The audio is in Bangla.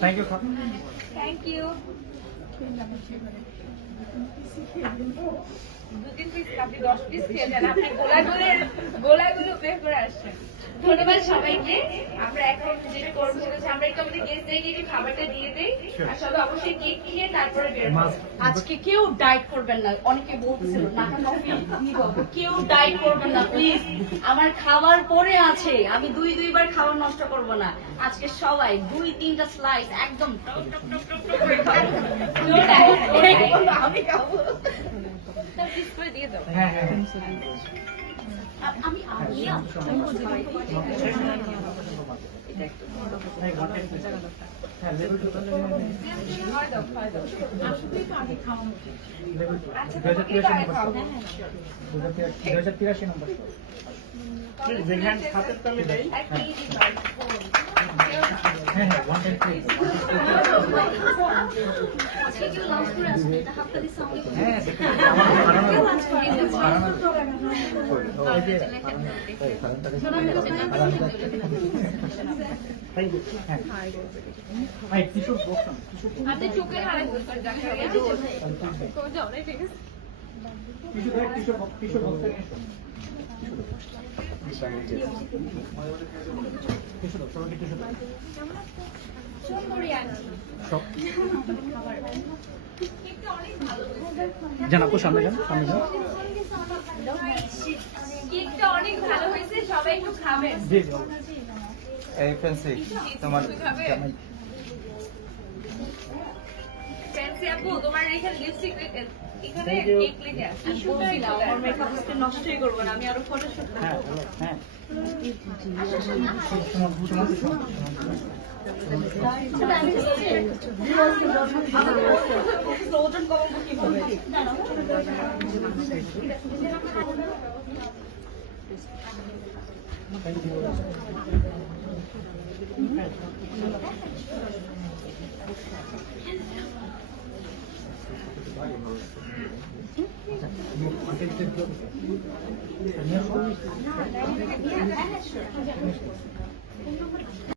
থ্যাংক ইউ থ্যাংক ইউ দুদিন পিস আপনি দশ পিস খেয়ে যান আপনি গোলাগুলো গোলাগুলো বের করে আসছেন। ধন্যবাদ সবাইকে। আমরা এখন যেটা করব সেটা হচ্ছে আমরা একটু আমাদের গেস্টদেরকে একটু খাবারটা দিয়ে দিই। আর সবাই অবশ্যই কেক খেয়ে তারপরে বের হবে। আজকে কেউ ডায়েট করবেন না। অনেকে বলতেছিল নাকা কফি কেউ ডায়েট করবেন না প্লিজ আমার খাবার পরে আছে। আমি দুই দুইবার খাবার নষ্ট করব না। আজকে সবাই দুই তিনটা স্লাইস একদম টক টক টক টক করে খাব। না, আমি খাব। দিয়ে দাও। হ্যাঁ হ্যাঁ। আমি আমি হ্যাঁ আচ্ছা দু হাজার তোমাকে তিরাশি আগে খাও নম্বর। কিছু চোখের হারে কিছু কিছু কিছু জান আপু সামনে যান সামনে যান। কেকটা অনেক ভালো হয়েছে সবাই একটু খাবেন জি জি। এই ফেন্সি তোমার আপু তোমার এখানে লিপস্টিক এখানে কেক লিখে আছে আমি বলছিলাম আমার মেকআপ আজকে নষ্টই করব না আমি আরও ফটোশুট হ্যাঁ হ্যাঁ ওজন কমাবো কীভাবে Thank you. না